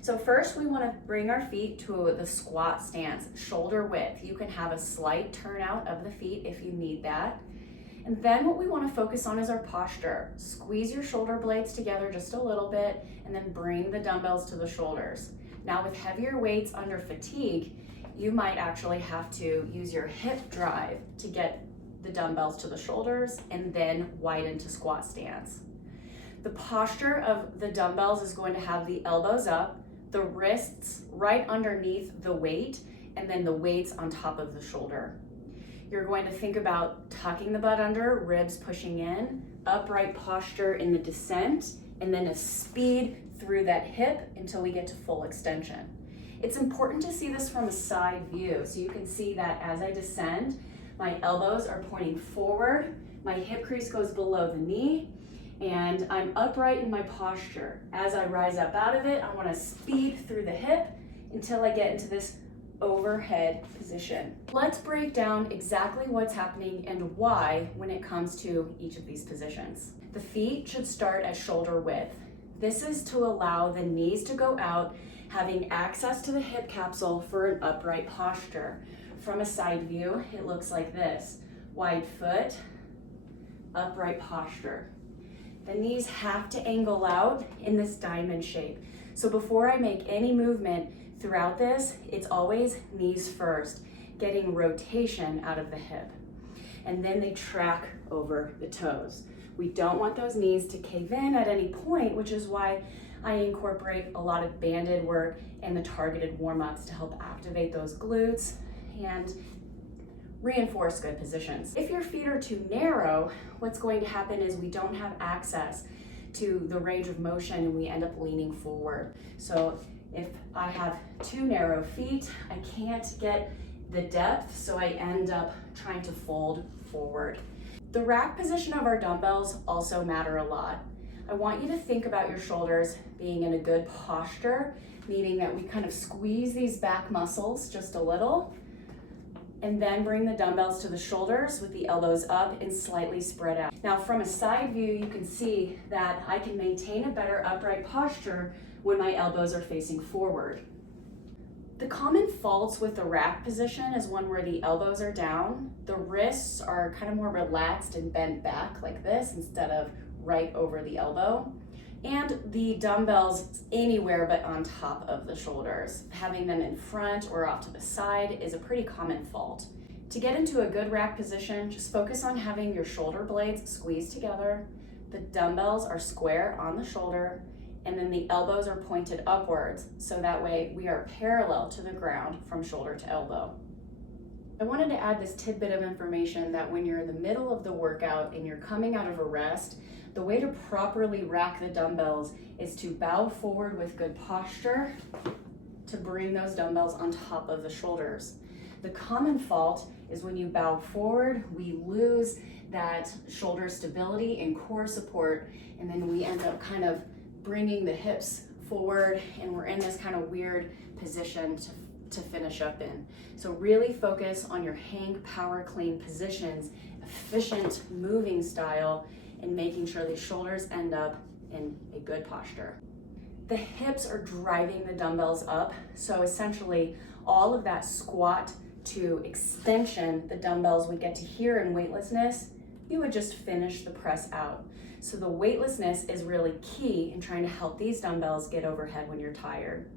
So first we want to bring our feet to the squat stance, shoulder width. You can have a slight turnout of the feet if you need that. And then what we want to focus on is our posture. Squeeze your shoulder blades together just a little bit and then bring the dumbbells to the shoulders. Now with heavier weights under fatigue, you might actually have to use your hip drive to get the dumbbells to the shoulders and then widen to squat stance. The posture of the dumbbells is going to have the elbows up, the wrists right underneath the weight, and then the weights on top of the shoulder. You're going to think about tucking the butt under, ribs pushing in, upright posture in the descent, and then a speed through that hip until we get to full extension. It's important to see this from a side view, so you can see that as I descend, my elbows are pointing forward, my hip crease goes below the knee, and I'm upright in my posture. As I rise up out of it, I want to speed through the hip until I get into this overhead position. Let's break down exactly what's happening and why when it comes to each of these positions. The feet should start at shoulder width. This is to allow the knees to go out, having access to the hip capsule for an upright posture. From a side view, it looks like this. Wide foot, upright posture. The knees have to angle out in this diamond shape. So before I make any movement throughout this, it's always knees first, getting rotation out of the hip. And then they track over the toes. We don't want those knees to cave in at any point, which is why I incorporate a lot of banded work and the targeted warm-ups to help activate those glutes and reinforce good positions. If your feet are too narrow, what's going to happen is we don't have access to the range of motion and we end up leaning forward. So if I have too narrow feet, I can't get the depth, so I end up trying to fold forward. The rack position of our dumbbells also matter a lot. I want you to think about your shoulders being in a good posture, meaning that we kind of squeeze these back muscles just a little, and then bring the dumbbells to the shoulders with the elbows up and slightly spread out. Now from a side view, you can see that I can maintain a better upright posture when my elbows are facing forward. The common faults with the rack position is one where the elbows are down, the wrists are kind of more relaxed and bent back like this instead of right over the elbow, and the dumbbells anywhere but on top of the shoulders. Having them in front or off to the side is a pretty common fault. To get into a good rack position, just focus on having your shoulder blades squeezed together, the dumbbells are square on the shoulder, and then the elbows are pointed upwards, so that way we are parallel to the ground from shoulder to elbow. I wanted to add this tidbit of information that when you're in the middle of the workout and you're coming out of a rest, the way to properly rack the dumbbells is to bow forward with good posture to bring those dumbbells on top of the shoulders. The common fault is when you bow forward, we lose that shoulder stability and core support, and then we end up kind of bringing the hips forward and we're in this kind of weird position to finish up in. So really focus on your hang power clean positions, efficient moving style, and making sure the shoulders end up in a good posture. The hips are driving the dumbbells up, so essentially all of that squat to extension the dumbbells would get to here in weightlessness, you would just finish the press out. So the weightlessness is really key in trying to help these dumbbells get overhead when you're tired.